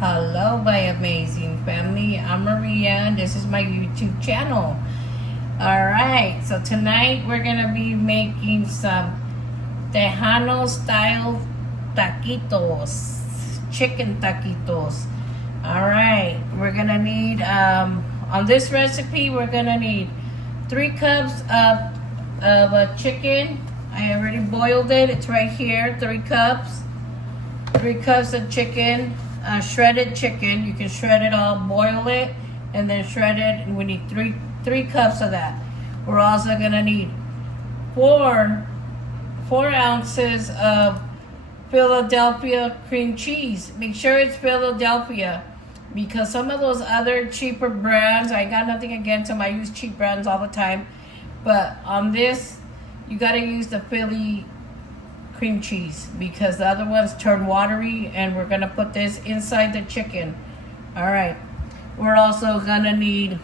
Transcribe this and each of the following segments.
Hello, my amazing family. I'm Maria, and this is my YouTube channel. Alright, so tonight we're gonna be making some Tejano style taquitos, chicken taquitos. Alright, we're gonna need, on this recipe, we're gonna need 3 cups of chicken. I already boiled it, it's right here, 3 cups. 3 cups of chicken. Shredded chicken. You can shred it all, boil it, and then shred it. And we need three cups of that. We're also gonna need four ounces of Philadelphia cream cheese. Make sure it's Philadelphia, because some of those other cheaper brands, I got nothing against them. I use cheap brands all the time, but on this, you gotta use the Philly cream cheese, because the other ones turn watery, and we're gonna put this inside the chicken. All right, we're also gonna need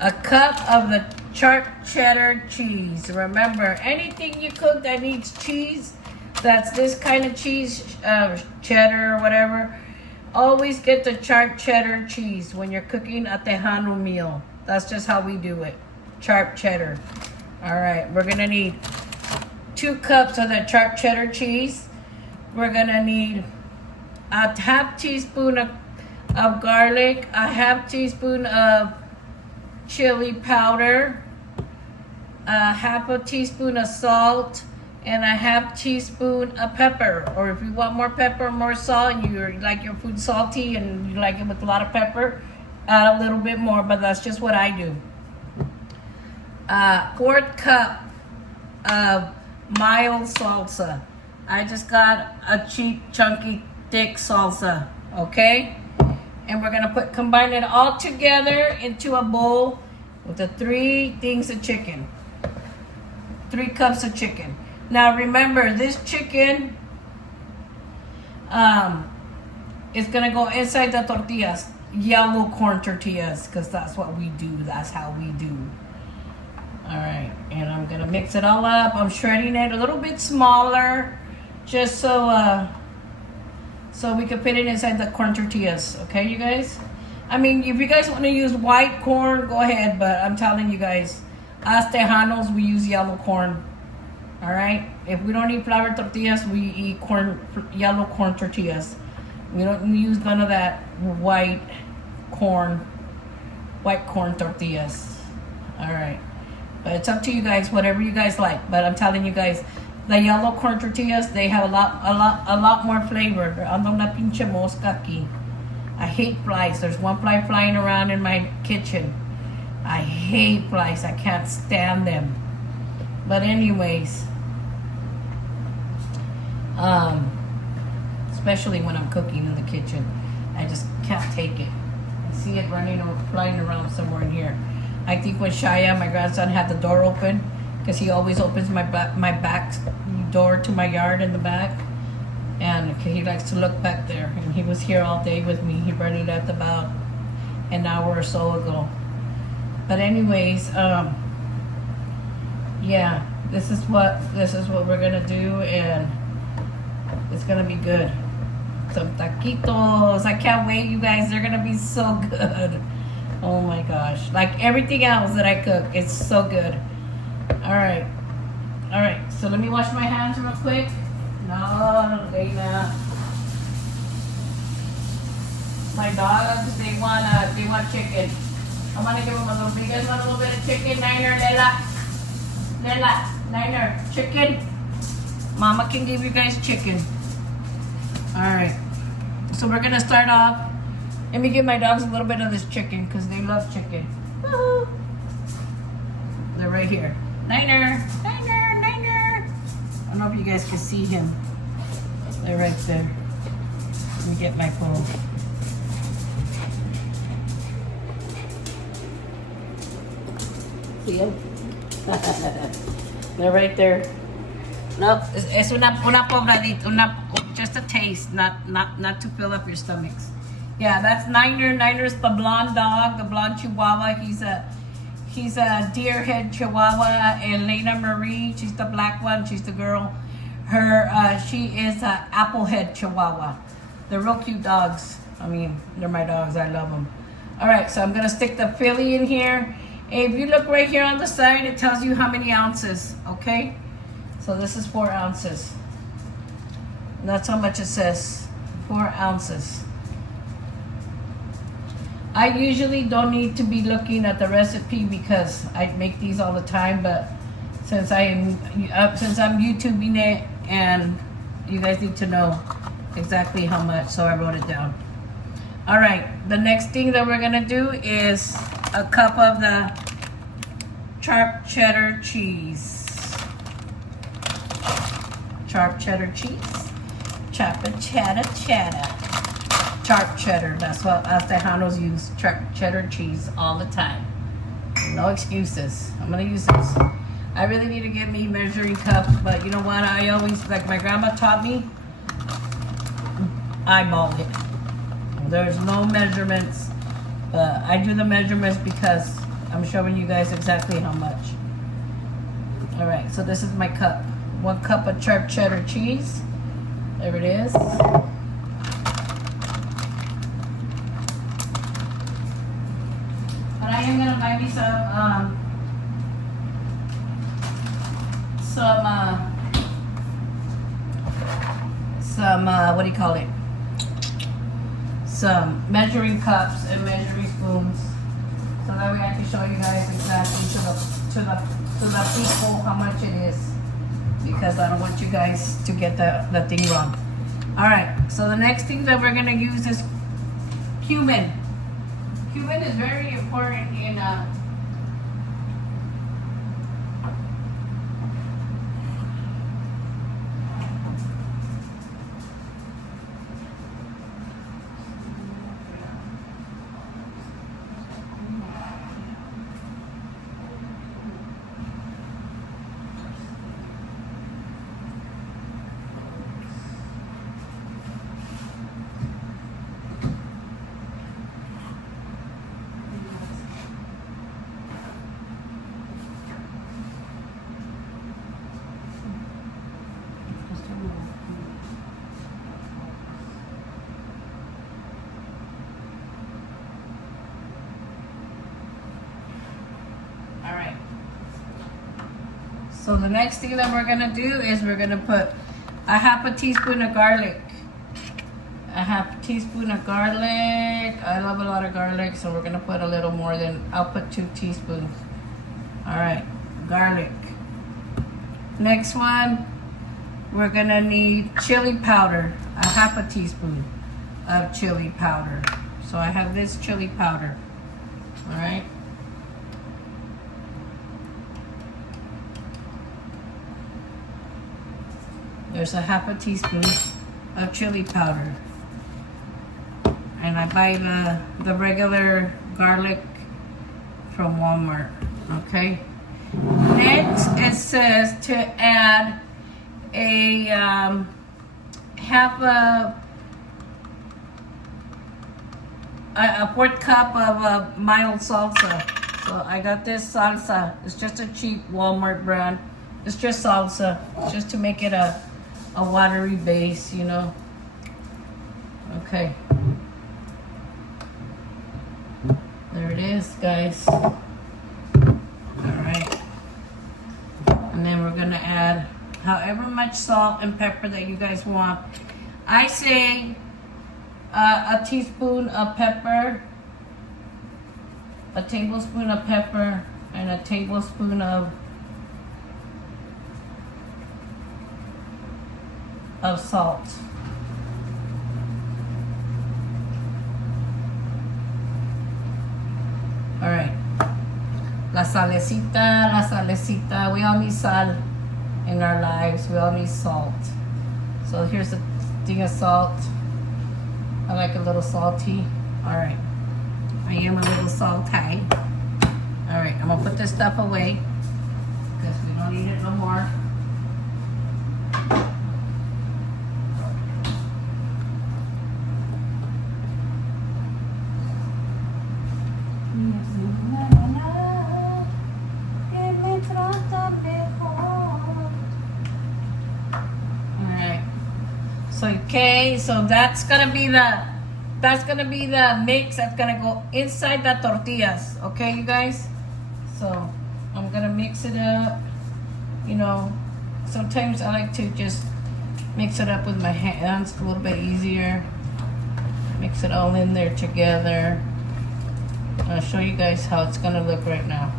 a cup of the sharp cheddar cheese. Remember, anything you cook that needs cheese, that's this kind of cheese, cheddar or whatever, always get the sharp cheddar cheese when you're cooking a Tejano meal. That's just how we do it, sharp cheddar. All right, we're gonna need 2 cups of the sharp cheddar cheese. We're gonna need a half teaspoon of garlic, a half teaspoon of chili powder, a half a teaspoon of salt, and a half teaspoon of pepper. Or if you want more pepper, more salt, and you like your food salty and you like it with a lot of pepper, add a little bit more, but that's just what I do. 1/4 cup of mild salsa. I just got a cheap, chunky, thick salsa, okay? And we're gonna combine it all together into a bowl with the 3 things of chicken. 3 cups of chicken. Now remember, this chicken is gonna go inside the tortillas, yellow corn tortillas, because that's what we do. That's how we do. All right, and I'm gonna mix it all up. I'm shredding it a little bit smaller, just so we can put it inside the corn tortillas. Okay, you guys? I mean, if you guys want to use white corn, go ahead. But I'm telling you guys, us Tejanos, we use yellow corn. All right. If we don't eat flour tortillas, we eat yellow corn tortillas. We don't use none of that white corn tortillas. All right. But it's up to you guys, whatever you guys like. But I'm telling you guys, the yellow corn tortillas, they have a lot more flavor. Ando una pinche mosca aquí. I hate flies. There's one fly flying around in my kitchen. I hate flies. I can't stand them. But anyways, especially when I'm cooking in the kitchen, I just can't take it. I see it running or flying around somewhere in here. I think when Shia, my grandson, had the door open, because he always opens my back door to my yard in the back, and he likes to look back there. And he was here all day with me. He barely left about an hour or so ago. But anyways, yeah, this is what we're gonna do, and it's gonna be good. Some taquitos. I can't wait, you guys. They're gonna be so good. Oh my gosh. Like everything else that I cook, it's so good. Alright. Alright, so let me wash my hands real quick. No, Lena. My dogs, they want chicken. I'm gonna give them a little, you guys want a little bit of chicken? Niner, Lela, Niner, chicken? Mama can give you guys chicken. Alright. So we're gonna start off. Let me give my dogs a little bit of this chicken, because they love chicken. Woo-hoo. They're right here. Niner. I don't know if you guys can see him. They're right there. Let me get my phone. See him? They're right there. No, it's una pobladita, just a taste, not to fill up your stomachs. Yeah, that's Niner. Niner's the blonde dog, the blonde Chihuahua. He's a He's a deer head Chihuahua. Elena Marie, she's the black one. She's the girl. She is a apple head Chihuahua. They're real cute dogs. I mean, they're my dogs. I love them. All right, so I'm gonna stick the Philly in here. If you look right here on the side, it tells you how many ounces, okay? So this is 4 ounces. That's how much it says, 4 ounces. I usually don't need to be looking at the recipe because I make these all the time, but since I'm YouTubing it and you guys need to know exactly how much, so I wrote it down. All right, the next thing that we're gonna do is a cup of the sharp cheddar cheese. Sharp cheddar cheese. Chop it, cheddar. Sharp cheddar, that's what us Tejanos use. Sharp cheddar cheese all the time. No excuses. I'm gonna use this. I really need to get me measuring cups, but you know what? I always, like my grandma taught me, eyeball it. There's no measurements, but I do the measurements because I'm showing you guys exactly how much. All right, so this is my cup. 1 cup of sharp cheddar cheese. There it is. But I am gonna buy me some what do you call it? Some measuring cups and measuring spoons, so that way I can show you guys exactly to the people how much it is, because I don't want you guys to get the thing wrong. All right, so the next thing that we're gonna use is cumin. Cumin is very important in So the next thing that we're gonna do is we're gonna put a half a teaspoon of garlic. A half teaspoon of garlic. I love a lot of garlic, so we're gonna put a little more than, I'll put 2 teaspoons. All right, garlic. Next one, we're gonna need chili powder. A half a teaspoon of chili powder. So I have this chili powder, all right? There's a half a teaspoon of chili powder. And I buy the regular garlic from Walmart, okay? Next, it says to add a half a 4th cup of mild salsa. So I got this salsa. It's just a cheap Walmart brand. It's just salsa. It's just to make it a watery base, you know. Okay. There it is, guys. All right. And then we're gonna add however much salt and pepper that you guys want. I say a teaspoon of pepper, a tablespoon of pepper, and a tablespoon of salt. All right. La salecita. We all need sal in our lives. We all need salt. So here's a thing of salt. I like a little salty. All right. I am a little salty. All right. I'm gonna put this stuff away because we don't need it no more. So So okay, so that's gonna be the mix that's gonna go inside the tortillas. Okay, you guys. So I'm gonna mix it up. You know, sometimes I like to just mix it up with my hands, a little bit easier. Mix it all in there together. I'll show you guys how it's gonna look right now.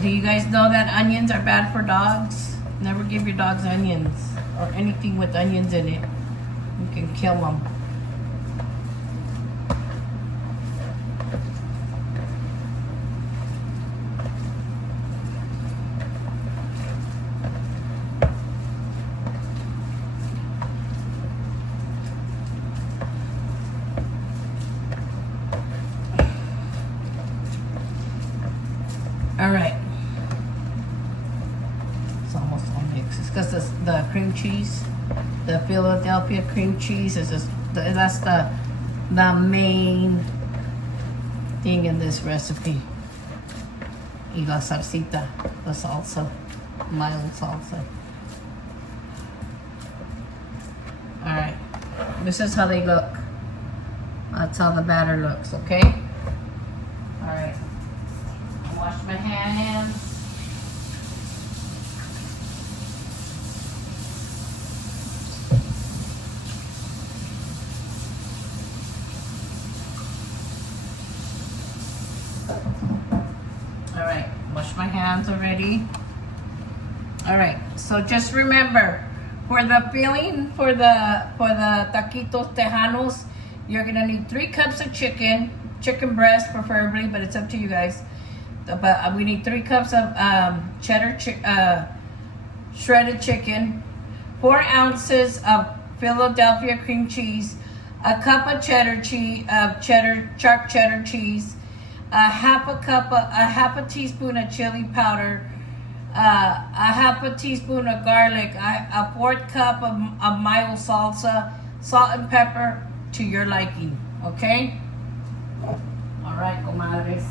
Do you guys know that onions are bad for dogs? Never give your dogs onions or anything with onions in it. You can kill them. All right. It's almost all mixed. It's because the cream cheese, the Philadelphia cream cheese, is just that's the main thing in this recipe. Y la salsita, the salsa, mild salsa. All right. This is how they look. That's how the batter looks. Okay. All right. Wash my hands. All right, wash my hands already. All right, so just remember, for the filling for the taquitos Tejanos, you're gonna need 3 cups of chicken breast preferably, but it's up to you guys. But we need 3 cups of shredded chicken, 4 ounces of Philadelphia cream cheese, a cup of sharp cheddar cheese, a half a teaspoon of chili powder, a half a teaspoon of garlic, a 1/4 cup of mild salsa, salt and pepper to your liking. Okay. All right, comadres.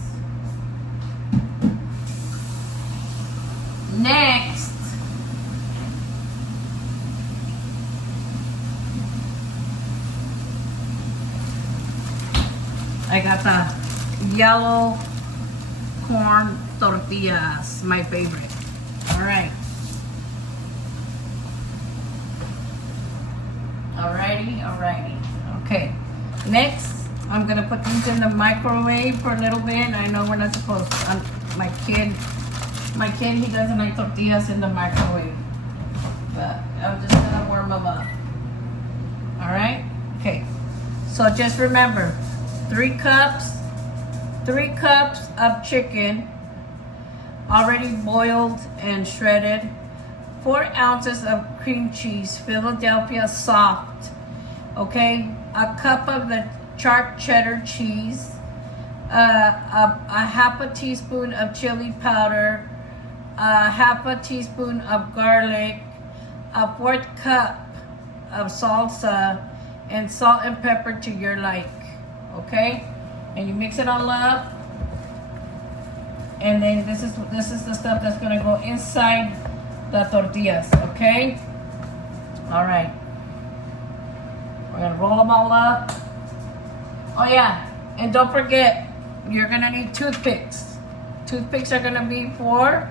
Next, I got the yellow corn tortillas, my favorite. All right. Alrighty. Okay. Next, I'm gonna put these in the microwave for a little bit. I know we're not supposed to. My kid, he doesn't like tortillas in the microwave, but I'm just gonna warm them up. All right. Okay. So just remember, 3 cups of chicken, already boiled and shredded. 4 ounces of cream cheese, Philadelphia soft. Okay. A cup of the sharp cheddar cheese. A half a teaspoon of chili powder. Half a teaspoon of garlic, a 1/4 cup of salsa, and salt and pepper to your like. Okay, and you mix it all up, and then this is the stuff that's gonna go inside the tortillas. Okay. All right. We're gonna roll them all up. Oh yeah, and don't forget, you're gonna need toothpicks. Toothpicks are gonna be for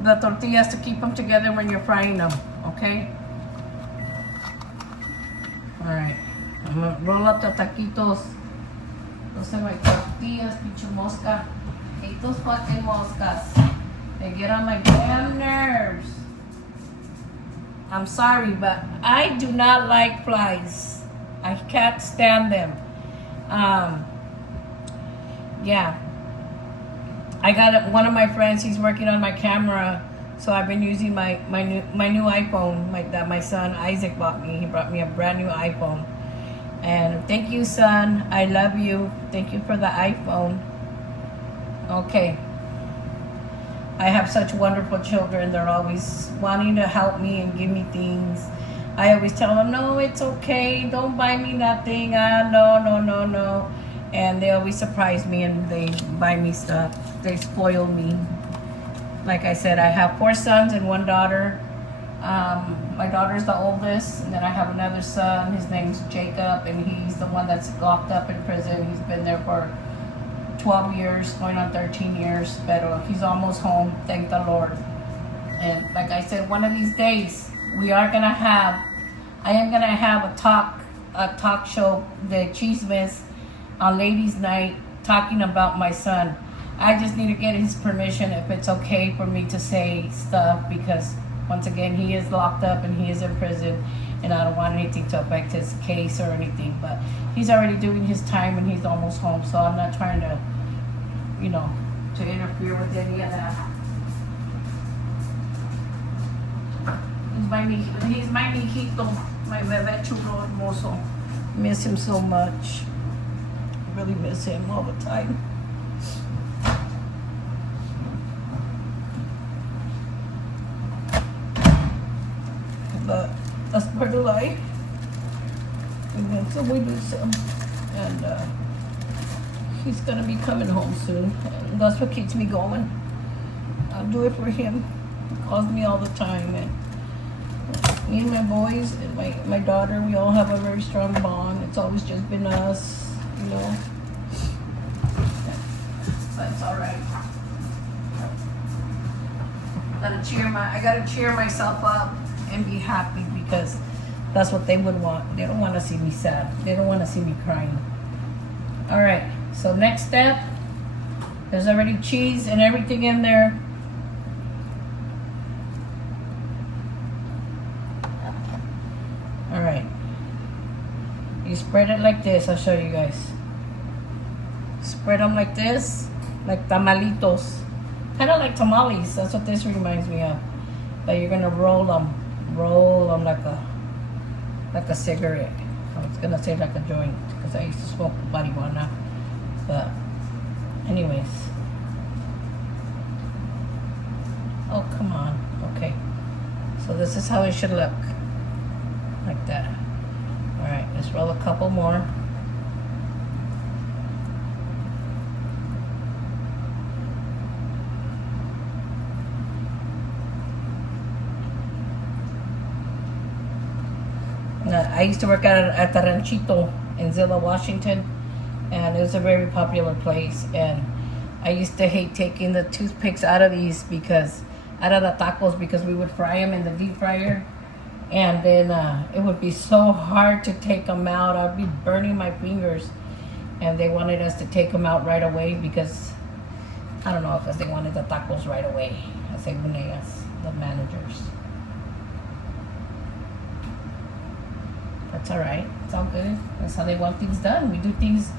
the tortillas to keep them together when you're frying them, okay? All right, I'm gonna roll up the taquitos. Those are my tortillas, pinche mosca. Hate those fucking moscas. They get on my damn nerves. I'm sorry, but I do not like flies. I can't stand them. Yeah. I got one of my friends. He's working on my camera, so I've been using my new iPhone that my son Isaac bought me. He brought me a brand new iPhone, and thank you, son. I love you. Thank you for the iPhone. Okay. I have such wonderful children. They're always wanting to help me and give me things. I always tell them, no, it's okay. Don't buy me nothing. No. and they always surprise me and they buy me stuff. They spoil me. Like I said, I have 4 sons and 1 daughter. My daughter's the oldest, and then I have another son. His name's Jacob, and he's the one that's locked up in prison. He's been there for 12 years, going on 13 years, but he's almost home, thank the Lord. And like I said, one of these days, I am gonna have a talk show, the Chismes, on Ladies' Night, talking about my son. I just need to get his permission if it's okay for me to say stuff, because once again, he is locked up and he is in prison, and I don't want anything to affect his case or anything. But he's already doing his time and he's almost home, so I'm not trying to, to interfere with any of that. He's my mijito, my bebé chulo hermoso. Miss him so much. Really miss him all the time. But that's part of life. And so we lose him. And he's gonna be coming home soon. And that's what keeps me going. I'll do it for him. He calls me all the time. And me and my boys and my daughter, we all have a very strong bond. It's always just been us, But it's alright. I gotta cheer myself up and be happy, because that's what they would want. They don't want to see me sad. They don't want to see me crying. All right, so next step, there's already cheese and everything in there. All right, you spread it like this. I'll show you guys. Spread them like this, like tamalitos, kind of like tamales. That's what this reminds me of. But you're gonna roll them like a cigarette. I was gonna say like a joint, because I used to smoke marijuana. But anyways, oh come on, okay. So this is how it should look, like that. All right, let's roll a couple more. I used to work at the Ranchito in Zilla, Washington, and it was a very popular place. And I used to hate taking the toothpicks out of the tacos, because we would fry them in the deep fryer, and then it would be so hard to take them out. I'd be burning my fingers, and they wanted us to take them out right away, because I don't know, because they wanted the tacos right away. I say Buneas, the managers. That's all right. It's all good. That's how they want things done. We do things.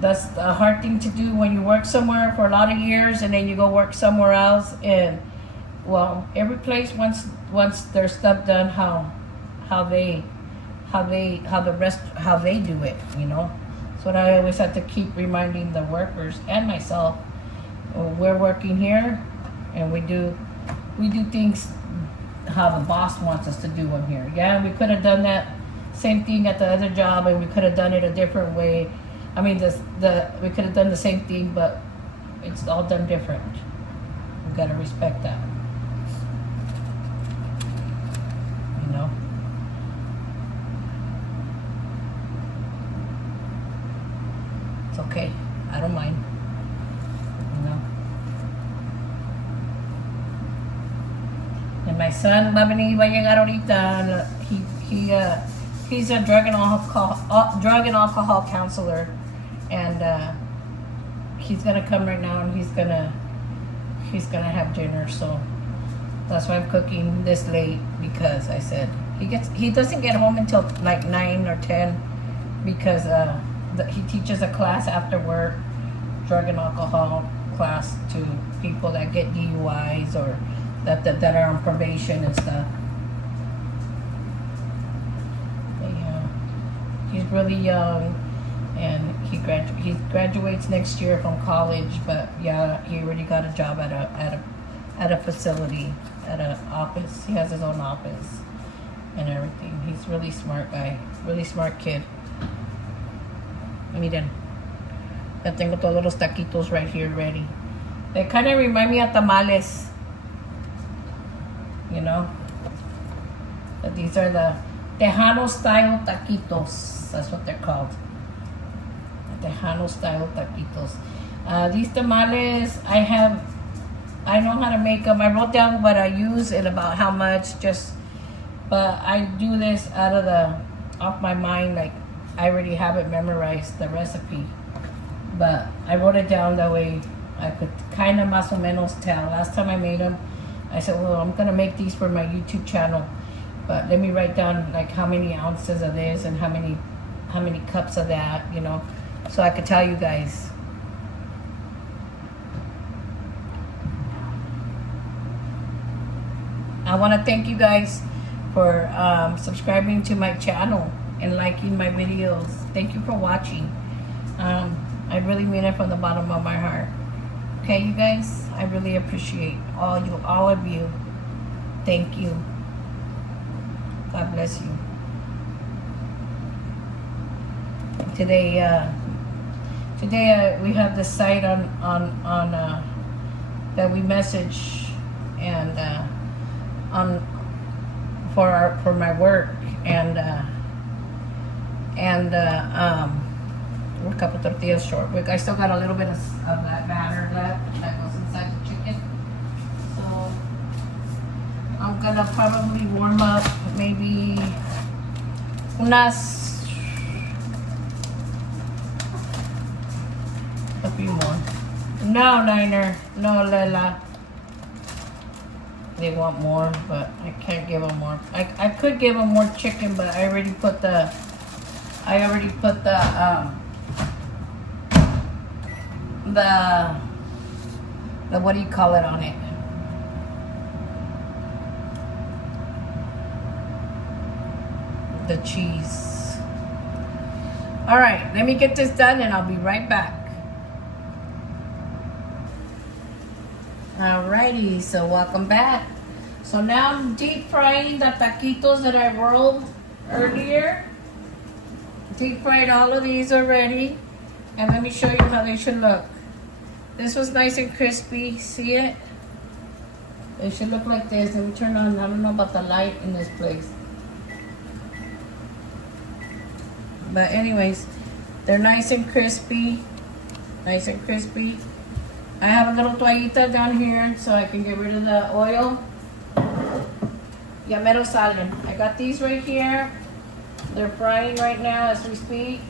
That's the hard thing to do when you work somewhere for a lot of years and then you go work somewhere else. And well, every place wants their stuff done how they do it. So I always have to keep reminding the workers and myself. We're working here, and we do things how the boss wants us to do them here. Yeah, we could have done that same thing at the other job, and we could have done it a different way. I mean, we could have done the same thing, but it's all done different. We gotta respect that. It's okay. I don't mind. And my son, va a llegar ahorita. He's a drug and alcohol counselor, and he's gonna come right now, and he's gonna have dinner. So that's why I'm cooking this late, because I said he doesn't get home until like 9 or 10, because he teaches a class after work, drug and alcohol class, to people that get DUIs or that are on probation and stuff. He's really young, and he graduates next year from college. But yeah, he already got a job at a facility, at an office. He has his own office and everything. He's a really smart guy, really smart kid. Miren, Ya tengo todos los taquitos right here ready. They kind of remind me of tamales. You know? But these are the Tejano style taquitos. That's what they're called. Tejano style taquitos. These tamales, I know how to make them. I wrote down what I use and about how much, but I do this off my mind, like I already have it memorized, the recipe. But I wrote it down that way I could kind of más o menos tell. Last time I made them, I said, well, I'm gonna make these for my YouTube channel, but let me write down like how many ounces of this and how many cups of that, you know, so I could tell you guys. I want to thank you guys for subscribing to my channel and liking my videos. Thank you for watching. I really mean it from the bottom of my heart. Okay, you guys, I really appreciate all of you. Thank you. God bless you. Today we have the site on that we message and for my work and we're a couple tortillas short. I still got a little bit of that batter left that goes inside the chicken, so I'm gonna probably warm up maybe a few more. No, Niner, no, Lela. They want more, but I can't give them more. I could give them more chicken, but I already put the what do you call it on it? The cheese. All right, let me get this done and I'll be right back. Alrighty, so welcome back. So now I'm deep frying the taquitos that I rolled earlier. Deep fried all of these already. And let me show you how they should look. This was nice and crispy. See it? It should look like this. Let me turn on, I don't know about the light in this place. But anyways, they're nice and crispy. Nice and crispy. I have a little toallita down here so I can get rid of the oil. Ya mero salen. I got these right here. They're frying right now as we speak.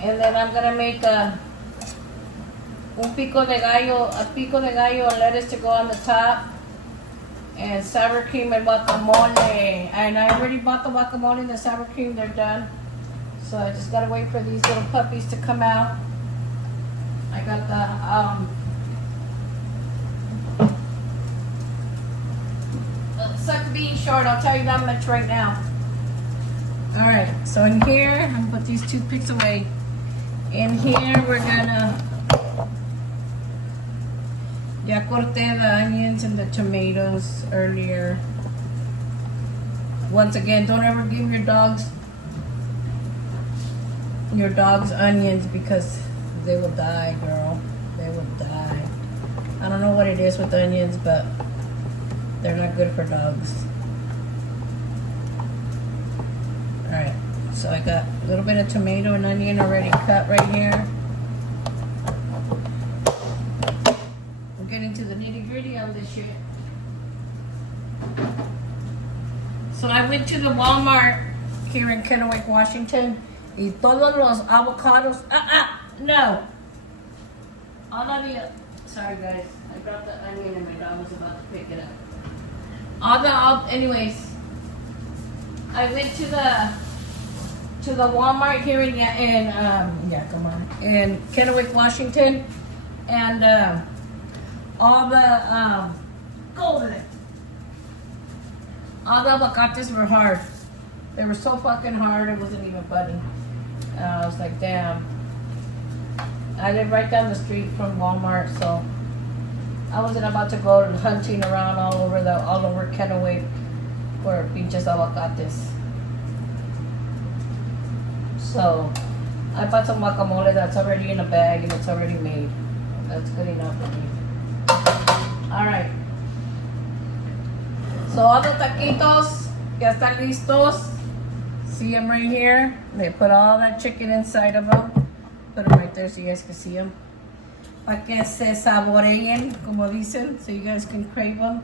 And then I'm gonna make a pico de gallo lettuce to go on the top. And sour cream and guacamole. And I already bought the guacamole and the sour cream, they're done. So I just gotta wait for these little puppies to come out. I got the suck bean short, I'll tell you that much right now. Alright, so in here, I'm gonna put these toothpicks away. In here, we're gonna, ya corté the onions and the tomatoes earlier. Once again, don't ever give your dogs onions because they will die, girl. They will die. I don't know what it is with onions, but they're not good for dogs. Alright, so I got a little bit of tomato and onion already cut right here. We're getting to the nitty gritty of this shit. So I went to the Walmart here in Kennewick, Washington. Y todos los avocados. No. All of the. Sorry guys, I dropped the onion and my dog was about to pick it up. Anyways, I went to the Walmart here in Kennewick, Washington, and all the avocados were hard. They were so fucking hard, it wasn't even funny. I was like, damn. I live right down the street from Walmart, so I wasn't about to go hunting around all over Kennewick for pinches avocados. So I bought some guacamole that's already in a bag and it's already made. That's good enough for me. Alright. So all the taquitos ya están listos. See them right here? They put all that chicken inside of them. Put them right there so you guys can see them. Pa que se saboreen, como dicen, so you guys can crave them.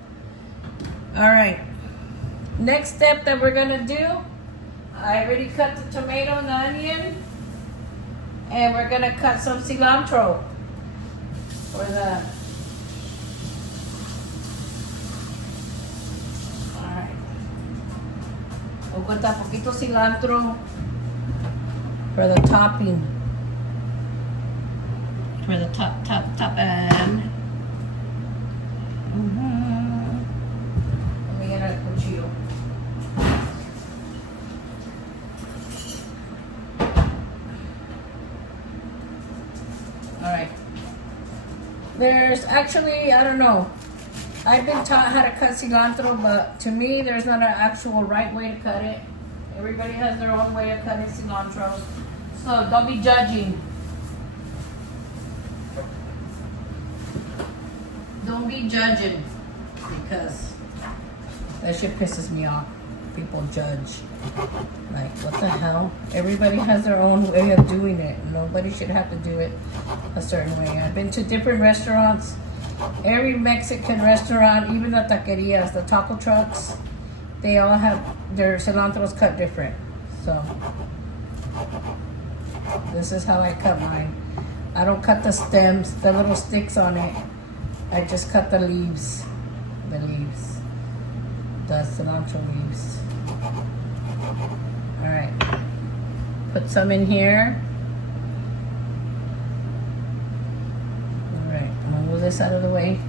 Alright. Next step that we're gonna do, I already cut the tomato and the onion. And we're gonna cut some cilantro for the. Alright. We'll put a poquito cilantro for the topping. For the top end. Let me get a cuchillo. Alright. There's actually, I don't know. I've been taught how to cut cilantro, but to me, there's not an actual right way to cut it. Everybody has their own way of cutting cilantro. So don't be judging. Don't be judging, because that shit pisses me off. People judge. Like, what the hell? Everybody has their own way of doing it. Nobody should have to do it a certain way. I've been to different restaurants. Every Mexican restaurant, even the taquerias, the taco trucks, they all have their cilantros cut different. So, this is how I cut mine. I don't cut the stems, the little sticks on it. I just cut the leaves. The cilantro leaves. Alright. Put some in here. Alright, I'm gonna move this out of the way.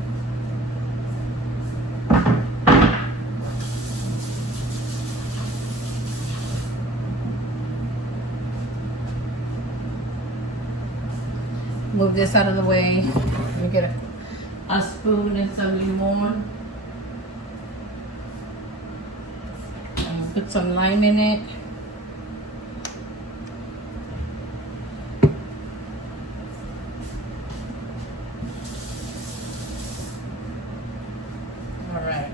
Move this out of the way. Let me get a spoon and some limon. And put some lime in it. All right.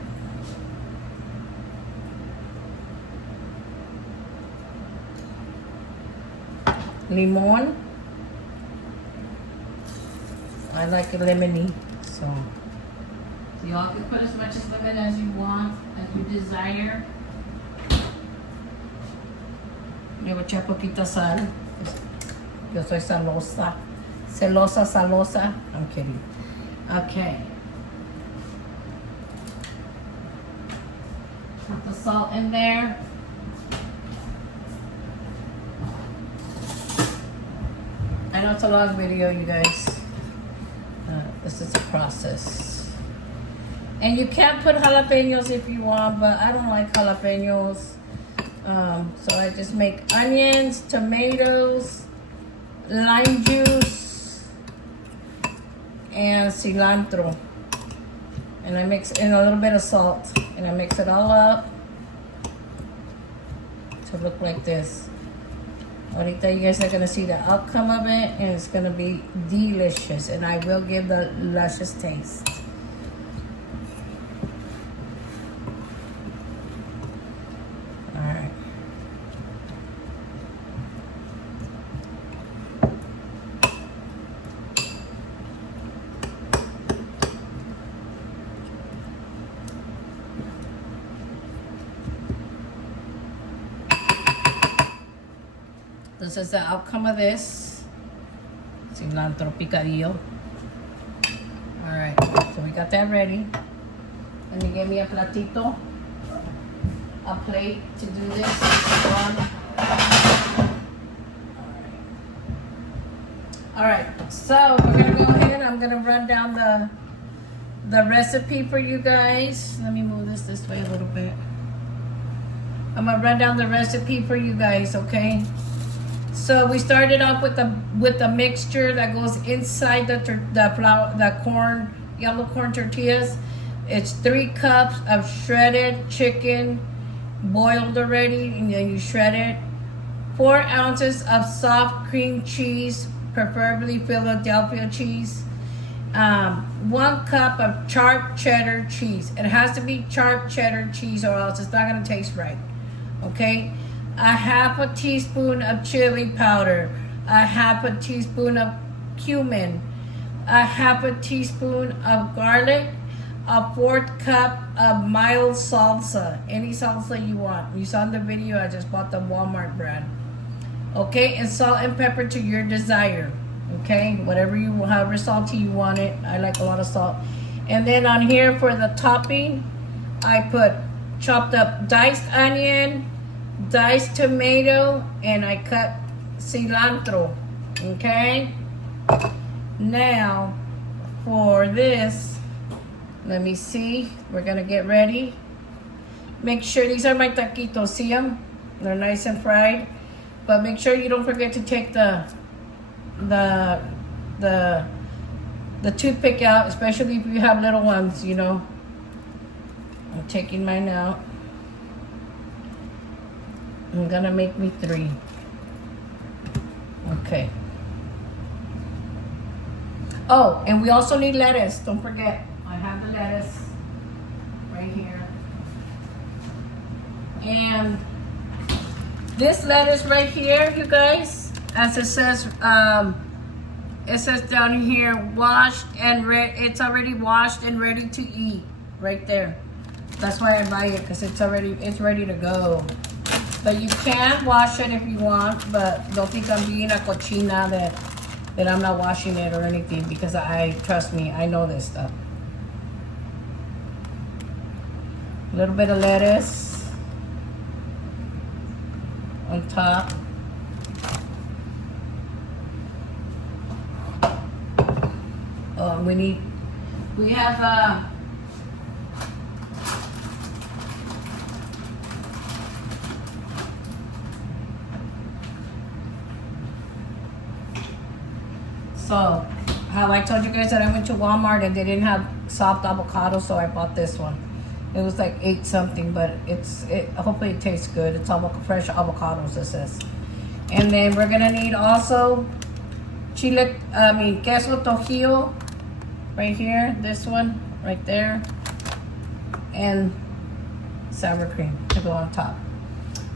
Limon. I like it lemony. So y'all can put as much as lemon as you want, as you desire. Le voy a echar poquita sal. Yo soy celosa. Celosa. I'm kidding. Okay. Put the salt in there. I know it's a long video, you guys. This is a process. And you can put jalapenos if you want, but I don't like jalapenos. So I just make onions, tomatoes, lime juice, and cilantro. And I mix in a little bit of salt. And I mix it all up to look like this. Ahorita you guys are going to see the outcome of it, and it's going to be delicious, and I will give the luscious taste. Alright. This is the outcome of this. Cilantro picadillo. Alright, so we got that ready. And you gave me a platito, a plate to do this on. Alright, so we're gonna go ahead. I'm gonna run down the recipe for you guys. Let me move this way a little bit. I'm gonna run down the recipe for you guys, okay? So we started off with the mixture that goes inside the corn, yellow corn tortillas. It's 3 cups of shredded chicken, boiled already, and then you shred it. 4 ounces of soft cream cheese, preferably Philadelphia cheese. 1 cup of sharp cheddar cheese. It has to be sharp cheddar cheese or else it's not going to taste right. Okay? A half a teaspoon of chili powder. A half a teaspoon of cumin. A half a teaspoon of garlic. A 1/4 cup of mild salsa. Any salsa you want. You saw in the video, I just bought the Walmart brand. Okay? And salt and pepper to your desire. Okay, however salty you want it. I like a lot of salt. And then on here for the topping, I put chopped up diced onion, diced tomato, and I cut cilantro. Okay, now for this, let me see. We're gonna get ready. Make sure these are my taquitos. See them? They're nice and fried. But make sure you don't forget to take the toothpick out, especially if you have little ones, you know. I'm taking mine out. I'm gonna make me 3. Okay. Oh, and we also need lettuce. Don't forget, I have the lettuce right here. And this lettuce right here, you guys, as it says down here, washed and it's already washed and ready to eat right there. That's why I buy it, because it's ready to go. But you can wash it if you want, but don't think I'm being a cochina that I'm not washing it or anything, because trust me, I know this stuff. A little bit of lettuce on top. We have so how I told you guys that I went to Walmart and they didn't have soft avocado, so I bought this one. It was like 8 something, but hopefully it tastes good. It's fresh avocados, it says. And then we're gonna need also queso tojillo right here, this one right there, and sour cream to go on top.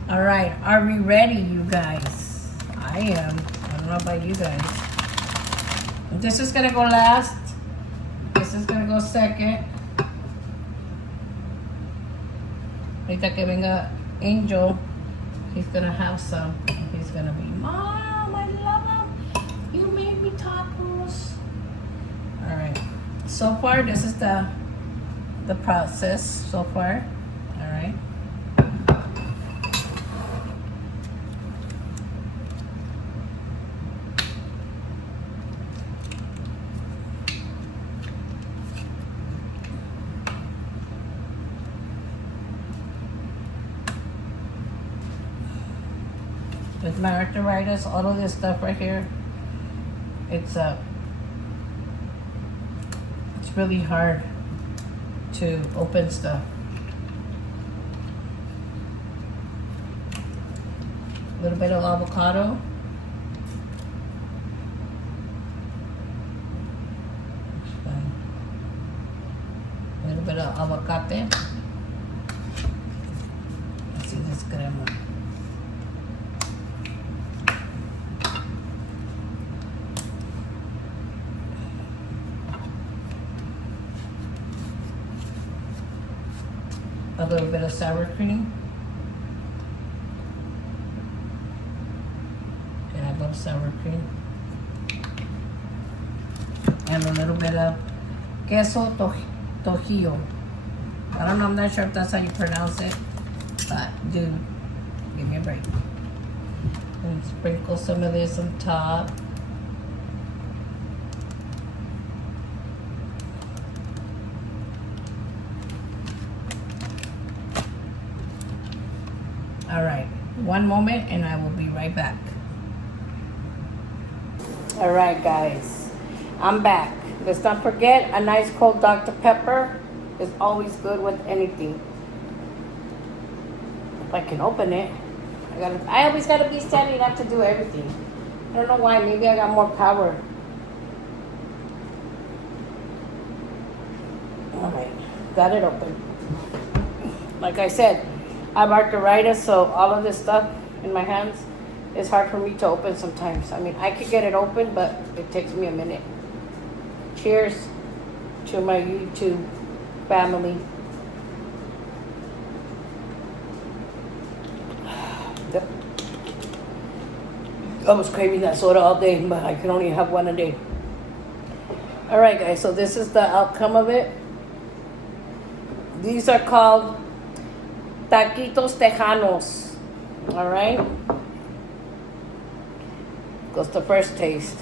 All right, are we ready, you guys? I am. I don't know about you guys. This is gonna go last. This is gonna go second. Ahorita que venga Angel, he's gonna have some. He's gonna be, Mom, I love him. You made me tacos. All right. So far, this is the process so far. All right. With my arthritis, all of this stuff right here, it's really hard to open stuff. A little bit of avocado. A little bit of avocate. Let's see this crema. A little bit of sour cream. And I love sour cream. And a little bit of queso tojillo. I don't know, I'm not sure if that's how you pronounce it, but dude, give me a break. And sprinkle some of this on top. All right, one moment and I will be right back. All right, guys, I'm back. Let's not forget, a nice cold Dr. Pepper is always good with anything. If I can open it. I always gotta be standing up to do everything. I don't know why. Maybe I got more power. All right, got it open. Like I said, I have arthritis, so all of this stuff in my hands is hard for me to open sometimes. I mean, I could get it open, but it takes me a minute. Cheers to my YouTube family. Yep. I was craving that soda all day, but I can only have one a day. All right, guys, so this is the outcome of it. These are called tacitos Tejanos. All right? Goes the first taste.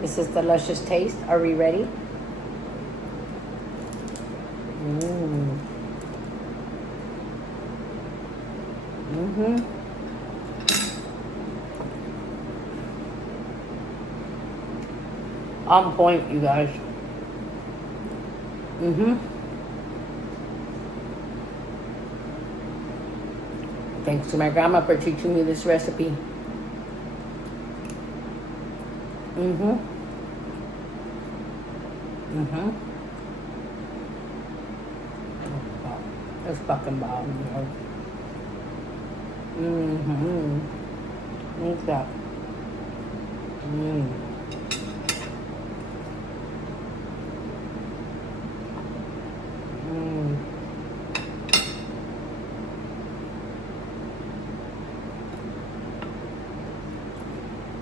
This is the luscious taste. Are we ready? On point, you guys. Thanks to my grandma for teaching me this recipe. It's fucking bomb, you know. What's that?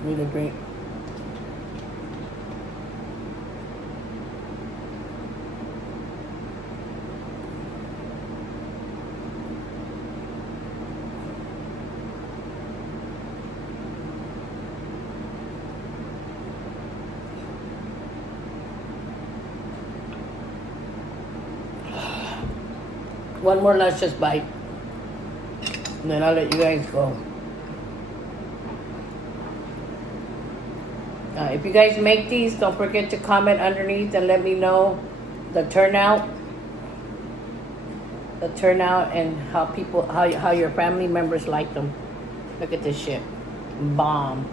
Need a drink. One more luscious bite, and then I'll let you guys go. If you guys make these, don't forget to comment underneath and let me know the turnout, and how your family members like them. Look at this shit, bomb.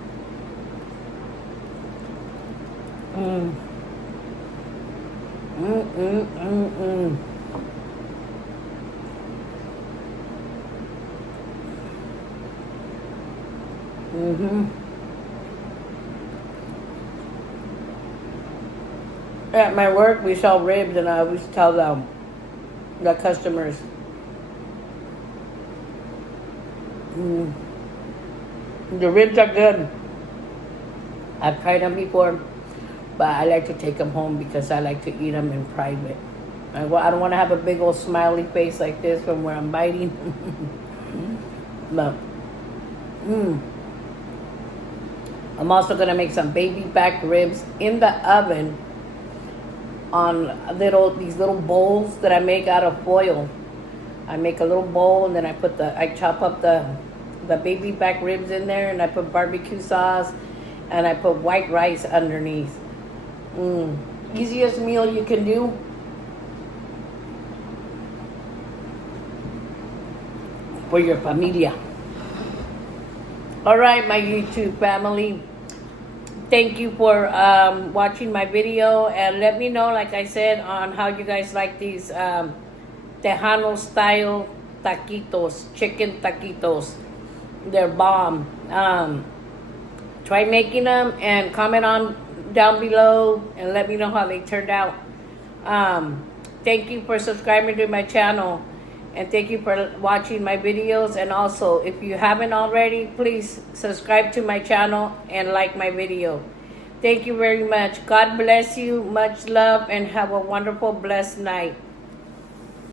At my work, we sell ribs, and I always tell them, the customers, the ribs are good. I've tried them before, but I like to take them home because I like to eat them in private. I don't want to have a big old smiley face like this from where I'm biting. But, I'm also going to make some baby back ribs in the oven on these little bowls that I make out of foil. I make a little bowl, and then I chop up the baby back ribs in there, and I put barbecue sauce, and I put white rice underneath. Easiest meal you can do. For your familia. All right, my YouTube family. Thank you for watching my video, and let me know, like I said, on how you guys like these Tejano style taquitos, chicken taquitos. They're bomb. Try making them and comment on down below and let me know how they turned out. Thank you for subscribing to my channel, and thank you for watching my videos. And also, if you haven't already, please subscribe to my channel and like my video. Thank you very much. God bless you. Much love, and have a wonderful, blessed night.